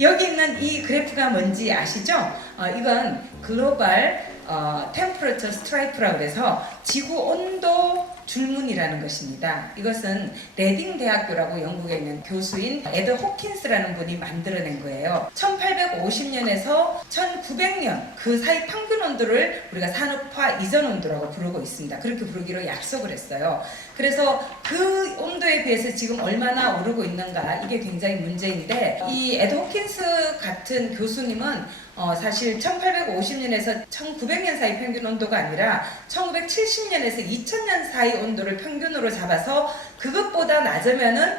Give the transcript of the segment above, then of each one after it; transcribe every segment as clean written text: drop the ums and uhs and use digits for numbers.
여기 있는 이 그래프가 뭔지 아시죠? 이건 글로벌 템퍼러처 스트라이프라고 해서 지구 온도 줄무늬라는 것입니다. 이것은 레딩 대학교라고 영국에 있는 교수인 에드 호킨스라는 분이 만들어낸 거예요. 1850년에서 1900년 그 사이 평균 온도를 우리가 산업화 이전 온도라고 부르고 있습니다. 그렇게 부르기로 약속을 했어요. 그래서 그 온도에 비해서 지금 얼마나 오르고 있는가, 이게 굉장히 문제인데, 이 에드 호킨스 같은 교수님은 사실 1850년에서 1900년 사이 평균 온도가 아니라 1970년에서 2000년 사이 온도를 평균으로 잡아서 그것보다 낮으면은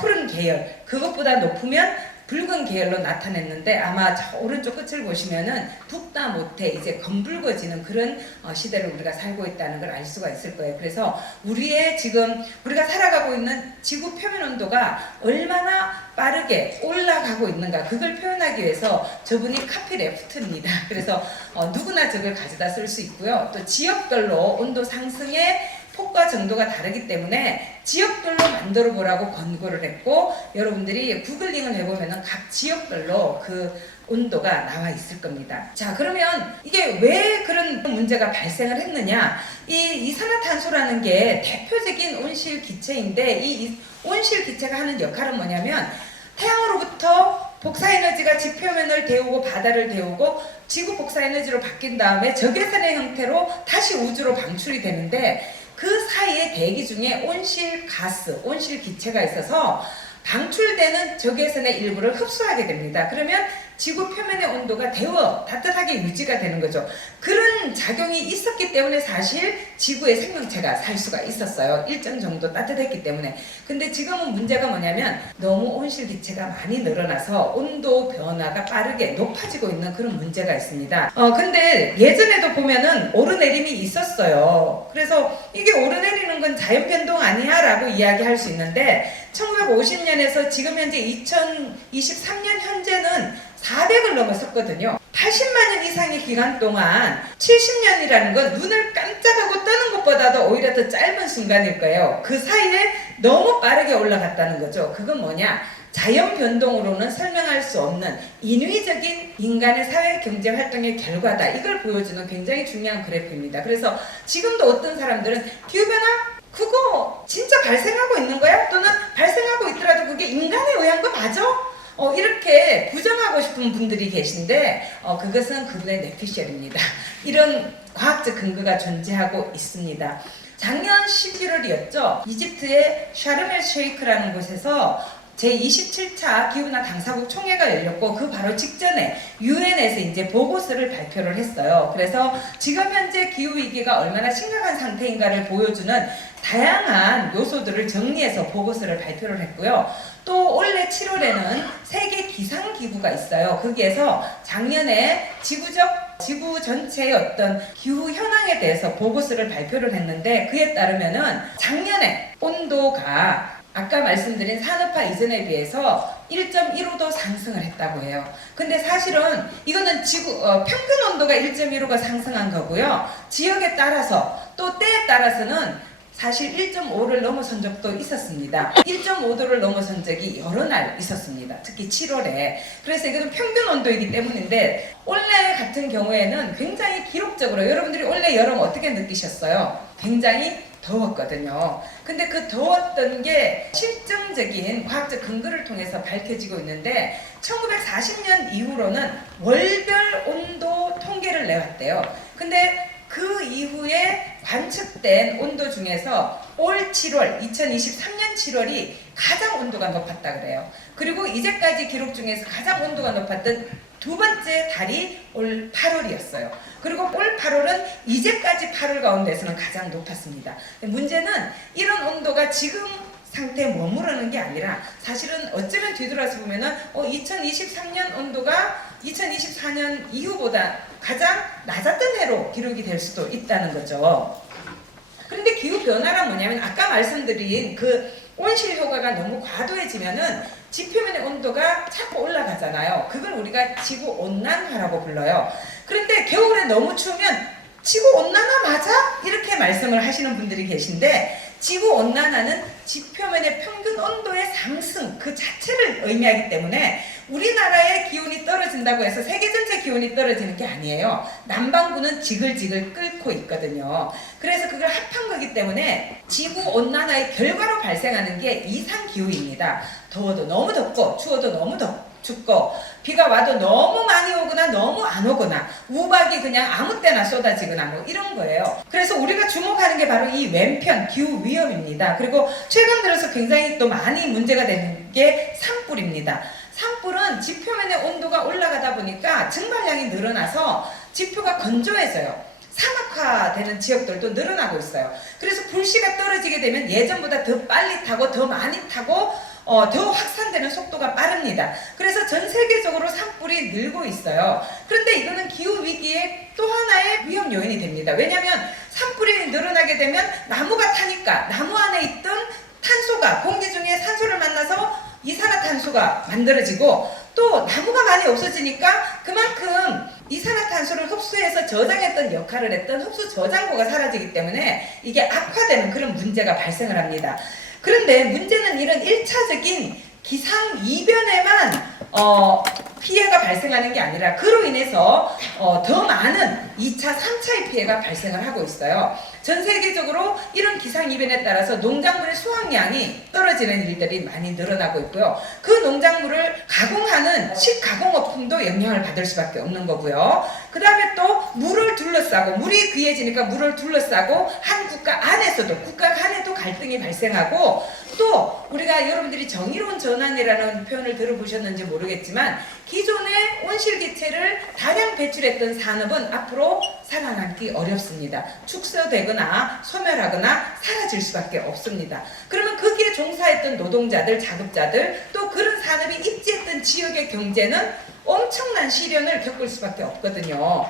푸른 계열, 그것보다 높으면 붉은 계열로 나타냈는데, 아마 저 오른쪽 끝을 보시면은 붓다 못해 이제 검붉어지는 그런 시대를 우리가 살고 있다는 걸 알 수가 있을 거예요. 그래서 우리의 지금 우리가 살아가고 있는 지구 표면 온도가 얼마나 빠르게 올라가고 있는가, 그걸 표현하기 위해서 저분이 카피 레프트입니다. 그래서 누구나 저걸 가져다 쓸 수 있고요. 또 지역별로 온도 상승의 폭과 정도가 다르기 때문에 지역별로 만들어 보라고 권고를 했고, 여러분들이 구글링을 해보면 각 지역별로 그 온도가 나와 있을 겁니다. 자, 그러면 이게 왜 그런 문제가 발생을 했느냐? 이 이산화탄소라는 게 대표적인 온실 기체인데, 이 온실 기체가 하는 역할은 뭐냐면, 태양으로부터 복사에너지가 지표면을 데우고 바다를 데우고 지구 복사에너지로 바뀐 다음에 적외선의 형태로 다시 우주로 방출이 되는데, 그 사이에 대기 중에 온실 가스, 온실 기체가 있어서 방출되는 적외선의 일부를 흡수하게 됩니다. 그러면 지구 표면의 온도가 데워 따뜻하게 유지가 되는 거죠. 그런 작용이 있었기 때문에 사실 지구의 생명체가 살 수가 있었어요. 일정 정도 따뜻했기 때문에. 근데 지금은 문제가 뭐냐면 너무 온실 기체가 많이 늘어나서 온도 변화가 빠르게 높아지고 있는 그런 문제가 있습니다. 근데 예전에도 보면은 오르내림이 있었어요. 그래서 이게 오르내리는 건 자연 변동 아니야 라고 이야기할 수 있는데, 1950년에서 지금 현재 2023년 현재는 400을 넘었었거든요. 80만 년 이상의 기간 동안 70년이라는 건 눈을 깜짝하고 뜨는 것보다도 오히려 더 짧은 순간일 거예요. 그 사이에 너무 빠르게 올라갔다는 거죠. 그건 뭐냐? 자연 변동으로는 설명할 수 없는 인위적인 인간의 사회 경제 활동의 결과다. 이걸 보여주는 굉장히 중요한 그래프입니다. 그래서 지금도 어떤 사람들은 기후변화? 그거 진짜 발생하고 있는 거야? 또는 발생하고 있더라도 그게 인간에 의한 거 맞아? 이렇게 부정하고 싶은 분들이 계신데, 그것은 그분의 뇌피셜입니다. 이런 과학적 근거가 존재하고 있습니다. 작년 11월이었죠. 이집트의 샤르멜 쉐이크라는 곳에서 제27차 기후변화 당사국 총회가 열렸고, 그 바로 직전에 유엔에서 이제 보고서를 발표를 했어요. 그래서 지금 현재 기후위기가 얼마나 심각한 상태인가를 보여주는 다양한 요소들을 정리해서 보고서를 발표를 했고요. 또 올해 7월에는 세계 기상기구가 있어요. 거기에서 작년에 지구 전체의 어떤 기후 현황에 대해서 보고서를 발표를 했는데, 그에 따르면은 작년에 온도가 아까 말씀드린 산업화 이전에 비해서 1.15도 상승을 했다고 해요. 근데 사실은 이거는 평균 온도가 1.15가 상승한 거고요. 지역에 따라서 또 때에 따라서는 사실 1.5를 넘어선 적도 있었습니다. 1.5도를 넘어선 적이 여러 날 있었습니다. 특히 7월에. 그래서 이것은 평균 온도이기 때문인데, 올해 같은 경우에는 굉장히 기록적으로, 여러분들이 올해 여름 어떻게 느끼셨어요? 굉장히 더웠거든요. 근데 그 더웠던 게 실증적인 과학적 근거를 통해서 밝혀지고 있는데, 1940년 이후로는 월별 온도 통계를 내왔대요. 근데 그 이후에 관측된 온도 중에서 올 7월, 2023년 7월이 가장 온도가 높았다 그래요. 그리고 이제까지 기록 중에서 가장 온도가 높았던 두 번째 달이 올 8월이었어요. 그리고 올 8월은 이제까지 8월 가운데서는 가장 높았습니다. 문제는 이런 온도가 지금 상태에 머무르는 게 아니라, 사실은 어쩌면 뒤돌아서 보면은 2023년 온도가 2024년 이후보다 가장 낮았던 해로 기록이 될 수도 있다는 거죠. 그런데 기후변화란 뭐냐면, 아까 말씀드린 그 온실 효과가 너무 과도해지면은 지표면의 온도가 자꾸 올라가잖아요. 그걸 우리가 지구온난화라고 불러요. 그런데 겨울에 너무 추우면 지구온난화 맞아? 이렇게 말씀을 하시는 분들이 계신데, 지구 온난화는 지표면의 평균 온도의 상승 그 자체를 의미하기 때문에 우리나라의 기온이 떨어진다고 해서 세계 전체 기온이 떨어지는 게 아니에요. 남반구는 지글지글 끓고 있거든요. 그래서 그걸 합한 거기 때문에 지구 온난화의 결과로 발생하는 게 이상기후입니다. 더워도 너무 덥고 추워도 너무 춥고 비가 와도 너무 많이 오거나 너무 안 오거나 우박이 그냥 아무 때나 쏟아지거나 뭐 이런 거예요. 그래서 우리가 주목하는 게 바로 이 왼편 기후 위험입니다. 그리고 최근 들어서 굉장히 또 많이 문제가 되는 게 산불입니다. 산불은 지표면의 온도가 올라가다 보니까 증발량이 늘어나서 지표가 건조해져요. 산악화되는 지역들도 늘어나고 있어요. 그래서 불씨가 떨어지게 되면 예전보다 더 빨리 타고 더 많이 타고 더 확산되는 속도가 빠릅니다. 그래서 전 세계적으로 산불이 늘고 있어요. 그런데 이거는 기후위기의 또 하나의 위험 요인이 됩니다. 왜냐하면 산불이 늘어나게 되면 나무가 타니까 나무 안에 있던 탄소가 공기 중에 산소를 만나서 이산화탄소가 만들어지고 또 나무가 많이 없어지니까 그만큼 이산화탄소를 흡수해서 저장했던 역할을 했던 흡수 저장고가 사라지기 때문에 이게 악화되는 그런 문제가 발생을 합니다. 그런데 문제는 이런 1차적인 기상이변에만 피해가 발생하는 게 아니라 그로 인해서 더 많은 2차, 3차의 피해가 발생을 하고 있어요. 전 세계적으로 이런 기상이변에 따라서 농작물의 수확량이 떨어지는 일들이 많이 늘어나고 있고요. 그 농작물을 가공하는 식가공업품도 영향을 받을 수밖에 없는 거고요. 그 다음에 또 물을 둘러싸고 물이 귀해지니까 물을 둘러싸고 한 국가 안에서도 국가 간에도 갈등이 발생하고 또 우리가 여러분들이 정의로운 전환이라는 표현을 들어보셨는지 모르겠지만 기존의 온실기체를 다량 배출했던 산업은 앞으로 살아남기 어렵습니다. 축소되거나 소멸하거나 사라질 수밖에 없습니다. 그러면 거기에 종사했던 노동자들, 자급자들 또 그런 산업이 입지했던 지역의 경제는 엄청난 시련을 겪을 수밖에 없거든요.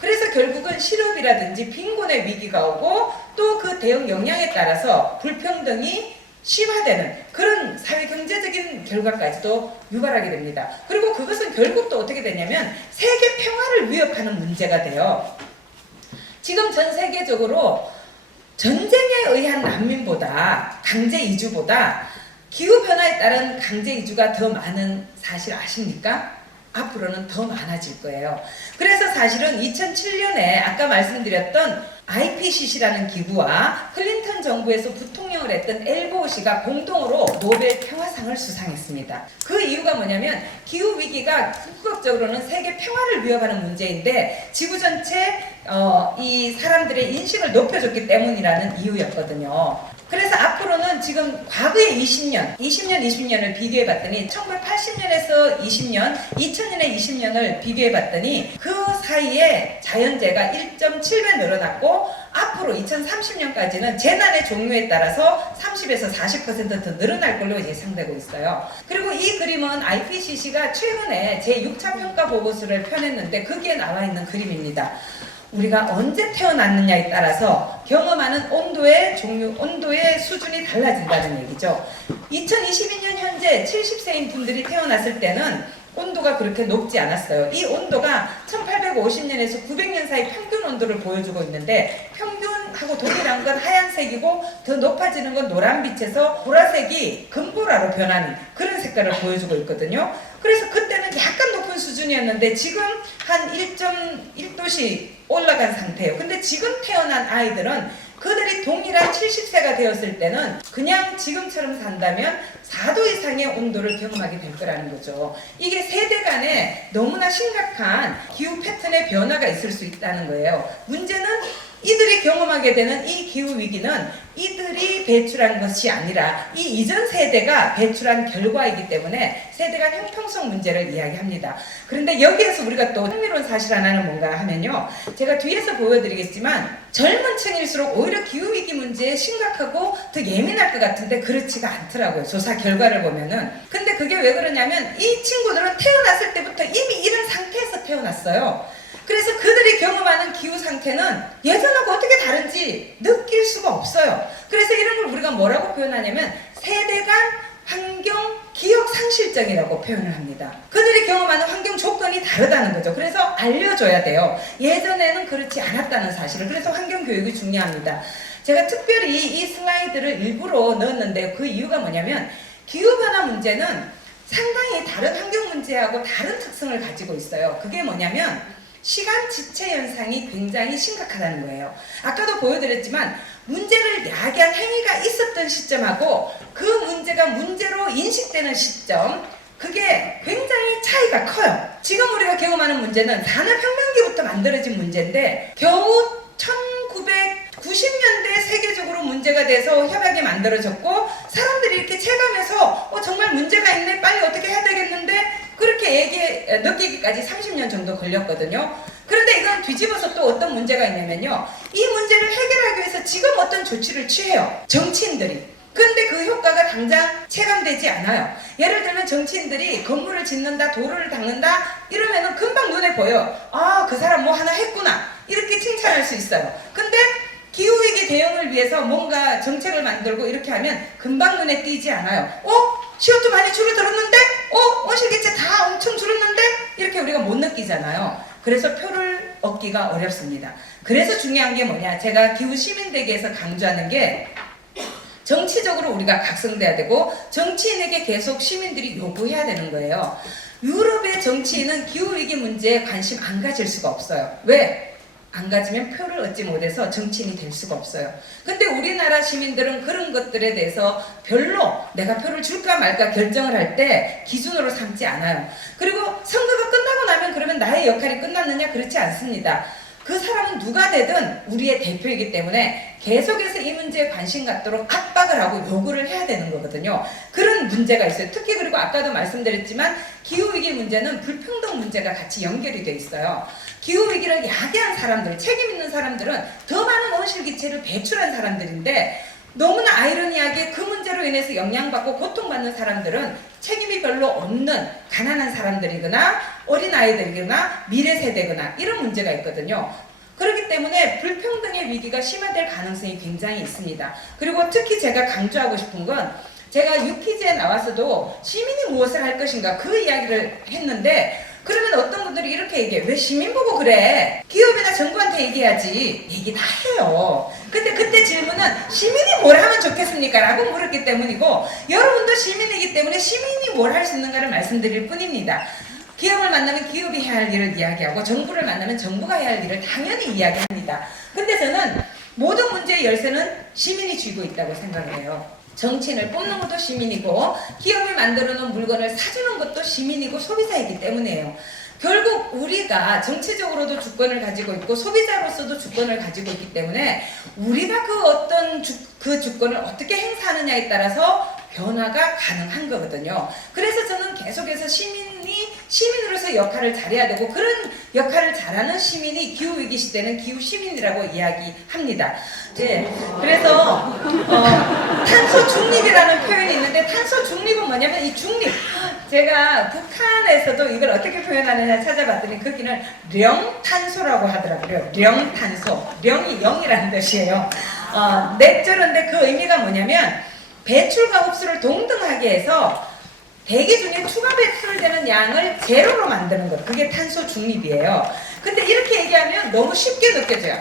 그래서 결국은 실업이라든지 빈곤의 위기가 오고 또 그 대응 역량에 따라서 불평등이 심화되는 그런 사회경제적인 결과까지도 유발하게 됩니다. 그리고 그것은 결국 또 어떻게 되냐면 세계 평화를 위협하는 문제가 돼요. 지금 전 세계적으로 전쟁에 의한 난민보다 강제 이주보다 기후변화에 따른 강제 이주가 더 많은 사실 아십니까? 앞으로는 더 많아질 거예요. 그래서 사실은 2007년에 아까 말씀드렸던 IPCC라는 기구와 클린턴 정부에서 부통령을 했던 엘고우 씨가 공동으로 노벨 평화상을 수상했습니다. 그 이유가 뭐냐면 기후위기가 궁극적으로는 세계 평화를 위협하는 문제인데 지구 전체 이 사람들의 인식을 높여줬기 때문이라는 이유였거든요. 그래서 앞으로는 지금 과거의 20년을 비교해봤더니 1980년에서 20년, 2000년에 20년을 비교해봤더니 그 사이에 자연재해가 1.7배 늘어났고 앞으로 2030년까지는 재난의 종류에 따라서 30에서 40% 더 늘어날 걸로 예상되고 있어요. 그리고 이 그림은 IPCC가 최근에 제6차 평가 보고서를 펴냈는데 거기에 나와 있는 그림입니다. 우리가 언제 태어났느냐에 따라서 경험하는 온도의 종류, 온도의 수준이 달라진다는 얘기죠. 2022년 현재 70세인 분들이 태어났을 때는 온도가 그렇게 높지 않았어요. 이 온도가 1850년에서 900년 사이 평균 온도를 보여주고 있는데 평균하고 동일한 건 하얀색이고 더 높아지는 건 노란빛에서 보라색이 금보라로 변하는 그런 색깔을 보여주고 있거든요. 그래서 그때는 약간 높은 수준이었는데 지금 한 1.1도씩 올라간 상태예요. 근데 지금 태어난 아이들은 그들이 동일한 70세가 되었을 때는 그냥 지금처럼 산다면 4도 이상의 온도를 경험하게 될 거라는 거죠. 이게 세대 간에 너무나 심각한 기후 패턴의 변화가 있을 수 있다는 거예요. 문제는 이들이 경험하게 되는 이 기후위기는 이들이 배출한 것이 아니라 이 이전 세대가 배출한 결과이기 때문에 세대 간 형평성 문제를 이야기합니다. 그런데 여기에서 우리가 또 흥미로운 사실 하나는 뭔가 하면요. 제가 뒤에서 보여드리겠지만 젊은 층일수록 오히려 기후위기 문제에 심각하고 더 예민할 것 같은데 그렇지가 않더라고요. 조사 결과를 보면은. 근데 그게 왜 그러냐면 이 친구들은 태어났을 때부터 이미 이런 상태에서 태어났어요. 그래서 그들이 경험하는 기후 상태는 예전하고 어떻게 다른지 느낄 수가 없어요. 그래서 이런 걸 우리가 뭐라고 표현하냐면 세대 간 환경 기억 상실증이라고 표현을 합니다. 그들이 경험하는 환경 조건이 다르다는 거죠. 그래서 알려줘야 돼요. 예전에는 그렇지 않았다는 사실을. 그래서 환경 교육이 중요합니다. 제가 특별히 이 슬라이드를 일부러 넣었는데 그 이유가 뭐냐면 기후변화 문제는 상당히 다른 환경 문제하고 다른 특성을 가지고 있어요. 그게 뭐냐면 시간 지체 현상이 굉장히 심각하다는 거예요. 아까도 보여드렸지만 문제를 야기한 행위가 있었던 시점하고 그 문제가 문제로 인식되는 시점, 그게 굉장히 차이가 커요. 지금 우리가 경험하는 문제는 산업혁명기부터 만들어진 문제인데 겨우 1990년대 세계적으로 문제가 돼서 협약이 만들어졌고 사람들이 이렇게 체감해서 정말 문제가 있네, 빨리 어떻게 해야 되겠는데 그렇게 느끼기까지 30년 정도 걸렸거든요. 그런데 이건 뒤집어서 또 어떤 문제가 있냐면요, 이 문제를 해결하기 위해서 지금 어떤 조치를 취해요, 정치인들이. 근데 그 효과가 당장 체감되지 않아요. 예를 들면 정치인들이 건물을 짓는다, 도로를 닦는다 이러면은 금방 눈에 보여. 아, 그 사람 뭐 하나 했구나, 이렇게 칭찬할 수 있어요. 근데 기후위기 대응을 위해서 뭔가 정책을 만들고 이렇게 하면 금방 눈에 띄지 않아요. CO2 많이 줄어들었는데? 온실기체 다 엄청 줄었는데? 이렇게 우리가 못 느끼잖아요. 그래서 표를 얻기가 어렵습니다. 그래서 중요한 게 뭐냐, 제가 기후시민대기에서 강조하는 게 정치적으로 우리가 각성돼야 되고 정치인에게 계속 시민들이 요구해야 되는 거예요. 유럽의 정치인은 기후위기 문제에 관심 안 가질 수가 없어요. 왜? 안 가지면 표를 얻지 못해서 정치인이 될 수가 없어요. 근데 우리나라 시민들은 그런 것들에 대해서 별로 내가 표를 줄까 말까 결정을 할 때 기준으로 삼지 않아요. 그리고 선거가 끝나고 나면 그러면 나의 역할이 끝났느냐? 그렇지 않습니다. 그 사람은 누가 되든 우리의 대표이기 때문에 계속해서 이 문제에 관심 갖도록 압박을 하고 요구를 해야 되는 거거든요. 그런 문제가 있어요. 특히 그리고 아까도 말씀드렸지만 기후위기 문제는 불평등 문제가 같이 연결이 돼 있어요. 기후위기를 야기한 사람들, 책임 있는 사람들은 더 많은 온실기체를 배출한 사람들인데 너무나 아이러니하게 그 문제로 인해서 영향받고 고통받는 사람들은 책임이 별로 없는 가난한 사람들이거나 어린아이들이거나 미래세대거나 이런 문제가 있거든요. 그렇기 때문에 불평등의 위기가 심화될 가능성이 굉장히 있습니다. 그리고 특히 제가 강조하고 싶은 건 제가 유퀴즈에 나와서도 시민이 무엇을 할 것인가 그 이야기를 했는데 그러면 어떤 분들이 이렇게 얘기해요. 왜 시민 보고 그래? 기업이나 정부한테 얘기해야지. 얘기 다 해요. 근데 그때 질문은 시민이 뭘 하면 좋겠습니까? 라고 물었기 때문이고 여러분도 시민이기 때문에 시민이 뭘 할 수 있는가를 말씀드릴 뿐입니다. 기업을 만나면 기업이 해야 할 일을 이야기하고 정부를 만나면 정부가 해야 할 일을 당연히 이야기합니다. 근데 저는 모든 문제의 열쇠는 시민이 쥐고 있다고 생각을 해요. 정치인을 뽑는 것도 시민이고 기업이 만들어 놓은 물건을 사주는 것도 시민이고 소비자이기 때문이에요. 결국 우리가 정치적으로도 주권을 가지고 있고 소비자로서도 주권을 가지고 있기 때문에 우리가 그 어떤 그 주권을 어떻게 행사하느냐에 따라서 변화가 가능한 거거든요. 그래서 저는 계속해서 시민으로서 역할을 잘해야 되고 그런 역할을 잘하는 시민이 기후위기 시대는 기후시민이라고 이야기합니다. 네, 그래서 탄소 중립이라는 표현이 있는데 탄소 중립은 뭐냐면 이 중립, 제가 북한에서도 이걸 어떻게 표현하느냐 찾아봤더니 거기는 령탄소라고 하더라고요. 령탄소, 령이 0이라는 뜻이에요. 넷절인데 그 의미가 뭐냐면 배출과 흡수를 동등하게 해서 대기 중에 추가 배출되는 양을 제로로 만드는 것, 그게 탄소 중립이에요. 근데 이렇게 얘기하면 너무 쉽게 느껴져요.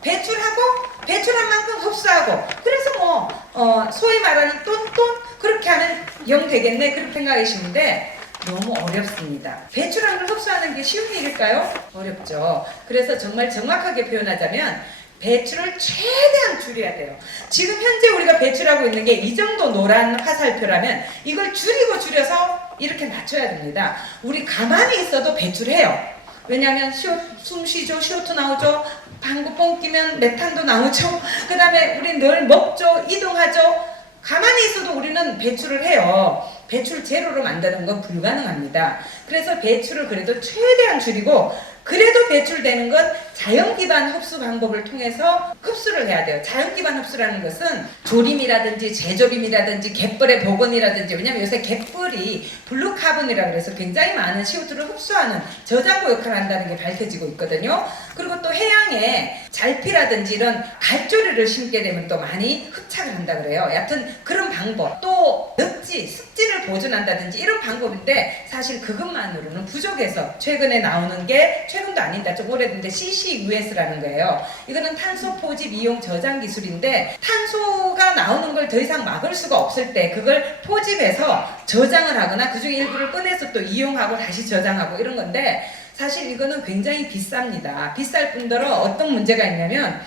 배출하고 배출한 만큼 흡수하고 그래서 소위 말하는 똔똔 그렇게 하면 0 되겠네 그렇게 생각하시는데 너무 어렵습니다. 배출한 걸 흡수하는 게 쉬운 일일까요? 어렵죠. 그래서 정말 정확하게 표현하자면 배출을 최대한 줄여야 돼요. 지금 현재 우리가 배출하고 있는 게 이 정도 노란 화살표라면 이걸 줄여서 이렇게 맞춰야 됩니다. 우리 가만히 있어도 배출해요. 왜냐하면 숨 쉬죠, CO2 나오죠, 방구 뻥 끼면 메탄도 나오죠, 그 다음에 우리 늘 먹죠, 이동하죠. 가만히 있어도 우리는 배출을 해요. 배출 제로로 만드는 건 불가능합니다. 그래서 배출을 그래도 최대한 줄이고 그래도 배출되는 건 자연 기반 흡수 방법을 통해서 흡수를 해야 돼요. 자연 기반 흡수라는 것은 조림이라든지 재조림이라든지 갯벌의 복원이라든지, 왜냐면 요새 갯벌이 블루카본이라 그래서 굉장히 많은 CO2를 흡수하는 저장고 역할을 한다는 게 밝혀지고 있거든요. 그리고 또 해양에 잘피라든지 이런 갈조리를 심게 되면 또 많이 흡착을 한다 그래요. 여하튼 그런 방법, 또 또 늪지, 습지를 보존한다든지 이런 방법인데 사실 그것만으로는 부족해서 최근에 나오는 게 최근도 아니다 좀 오래된데 CCUS라는 거예요. 이거는 탄소 포집 이용 저장 기술인데 탄소가 나오는 걸 더 이상 막을 수가 없을 때 그걸 포집해서 저장을 하거나 그중에 일부를 꺼내서 또 이용하고 다시 저장하고 이런 건데 사실 이거는 굉장히 비쌉니다. 비쌀 뿐더러 어떤 문제가 있냐면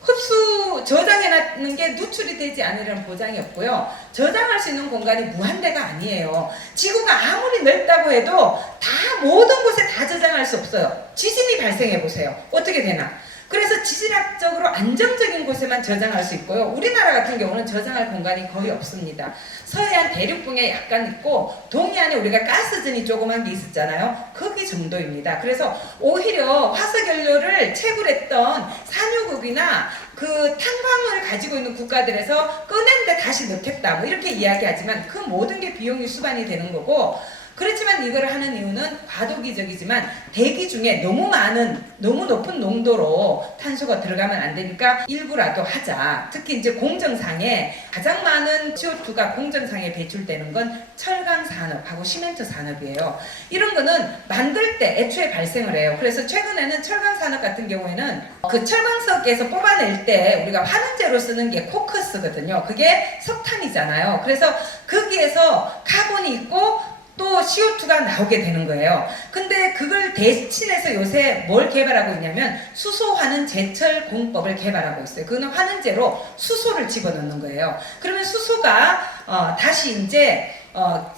흡수 저장해놨는 게 누출이 되지 않으려는 보장이 없고요. 저장할 수 있는 공간이 무한대가 아니에요. 지구가 아무리 넓다고 해도 다 모든 곳에 다 저장할 수 없어요. 지진이 발생해 보세요. 어떻게 되나? 그래서 지질학적으로 안정적인 곳에만 저장할 수 있고요. 우리나라 같은 경우는 저장할 공간이 거의 없습니다. 서해안 대륙붕에 약간 있고 동해안에 우리가 가스전이 조그만 게 있었잖아요. 거기 정도입니다. 그래서 오히려 화석연료를 채굴했던 산유국이나 그 탄광을 가지고 있는 국가들에서 꺼낸데 다시 넣겠다 뭐 이렇게 이야기하지만 그 모든 게 비용이 수반이 되는 거고 그렇지만 이걸 하는 이유는 과도기적이지만 대기 중에 너무 높은 농도로 탄소가 들어가면 안 되니까 일부라도 하자. 특히 이제 공정상에 가장 많은 CO2가 공정상에 배출되는 건 철강 산업하고 시멘트 산업이에요. 이런 거는 만들 때 애초에 발생을 해요. 그래서 최근에는 철강 산업 같은 경우에는 그 철광석에서 뽑아낼 때 우리가 환원제로 쓰는 게 코크스거든요. 그게 석탄이잖아요. 그래서 거기에서 카본이 있고 또 CO2가 나오게 되는 거예요. 근데 그걸 대신해서 요새 뭘 개발하고 있냐면 수소 환원 제철 공법을 개발하고 있어요. 그거는 환원제로 수소를 집어넣는 거예요. 그러면 수소가 다시 이제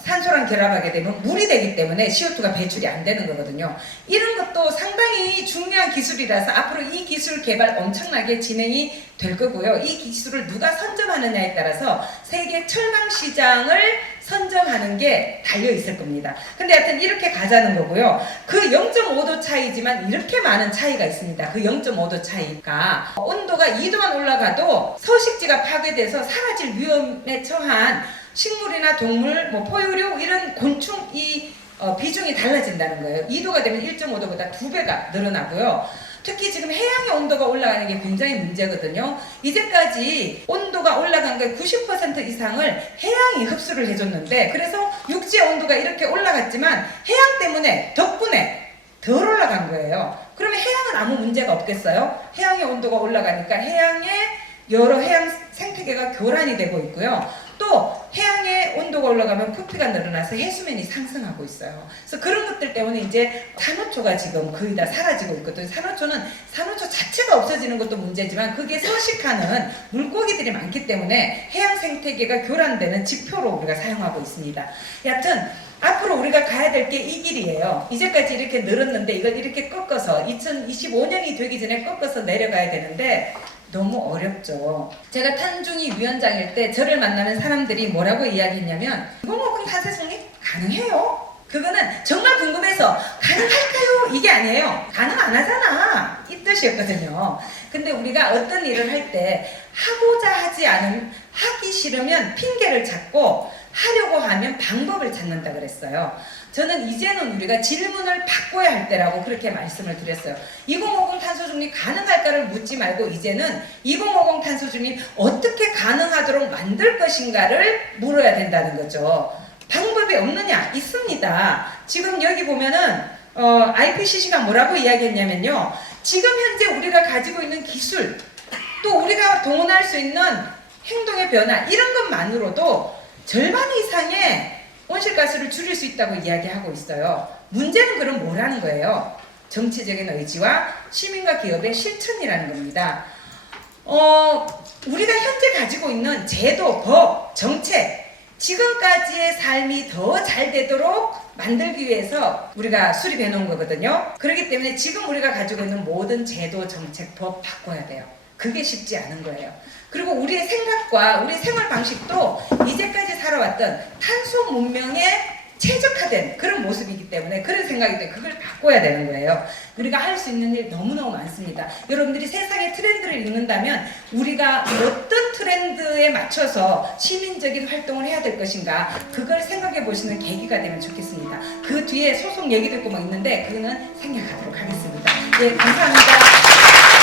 산소랑 결합하게 되면 물이 되기 때문에 CO2가 배출이 안 되는 거거든요. 이런 것도 상당히 중요한 기술이라서 앞으로 이 기술 개발 엄청나게 진행이 될 거고요. 이 기술을 누가 선점하느냐에 따라서 세계 철강 시장을 선정하는 게 달려 있을 겁니다. 근데 하여튼 이렇게 가자는 거고요. 그 0.5도 차이지만 이렇게 많은 차이가 있습니다. 그 0.5도 차이가 온도가 2도만 올라가도 서식지가 파괴돼서 사라질 위험에 처한 식물이나 동물, 뭐 포유류 이런 곤충 비중이 달라진다는 거예요. 2도가 되면 1.5도보다 2배가 늘어나고요. 특히 지금 해양의 온도가 올라가는 게 굉장히 문제거든요. 이제까지 온도가 올라간 게 90% 이상을 해양이 흡수를 해줬는데 그래서 육지의 온도가 이렇게 올라갔지만 해양 때문에 덕분에 덜 올라간 거예요. 그러면 해양은 아무 문제가 없겠어요? 해양의 온도가 올라가니까 해양의 여러 해양 생태계가 교란이 되고 있고요. 또 해양의 온도가 올라가면 부피가 늘어나서 해수면이 상승하고 있어요. 그래서 그런 것들 때문에 이제 산호초가 지금 거의 다 사라지고 있거든요. 산호초 자체가 없어지는 것도 문제지만 그게 서식하는 물고기들이 많기 때문에 해양 생태계가 교란되는 지표로 우리가 사용하고 있습니다. 여하튼 앞으로 우리가 가야 될 게 이 길이에요. 이제까지 이렇게 늘었는데 이걸 이렇게 꺾어서 2025년이 되기 전에 꺾어서 내려가야 되는데 너무 어렵죠. 제가 탄중이 위원장일 때 저를 만나는 사람들이 뭐라고 이야기했냐면 2050 탄소 중립 가능해요? 그거는 정말 궁금해서 가능할까요? 이게 아니에요. 가능 안 하잖아. 이 뜻이었거든요. 근데 우리가 어떤 일을 할 때 하고자 하지 않은 하기 싫으면 핑계를 찾고 하려고 하면 방법을 찾는다 그랬어요. 저는 이제는 우리가 질문을 바꿔야 할 때라고 그렇게 말씀을 드렸어요. 2050 탄소 중립 가능할까를 묻지 말고 이제는 2050 탄소 중립 어떻게 가능하도록 만들 것인가를 물어야 된다는 거죠. 방법이 없느냐? 있습니다. 지금 여기 보면은 IPCC가 뭐라고 이야기했냐면요. 지금 현재 우리가 가지고 있는 기술 또 우리가 동원할 수 있는 행동의 변화 이런 것만으로도 절반 이상의 온실가스를 줄일 수 있다고 이야기하고 있어요. 문제는 그럼 뭐라는 거예요? 정치적인 의지와 시민과 기업의 실천이라는 겁니다. 우리가 현재 가지고 있는 제도, 법, 정책 지금까지의 삶이 더 잘 되도록 만들기 위해서 우리가 수립해 놓은 거거든요. 그렇기 때문에 지금 우리가 가지고 있는 모든 제도, 정책, 법 바꿔야 돼요. 그게 쉽지 않은 거예요. 그리고 우리의 생각과 우리 생활 방식도 이제까지 살아왔던 탄소 문명에 최적화된 그런 모습이기 때문에 그런 생각이 돼 그걸 바꿔야 되는 거예요. 우리가 할 수 있는 일 너무너무 많습니다. 여러분들이 세상의 트렌드를 읽는다면 우리가 어떤 트렌드에 맞춰서 시민적인 활동을 해야 될 것인가 그걸 생각해 보시는 계기가 되면 좋겠습니다. 그 뒤에 소속 얘기도 있고 막 있는데 그거는 생략하도록 하겠습니다. 예, 감사합니다.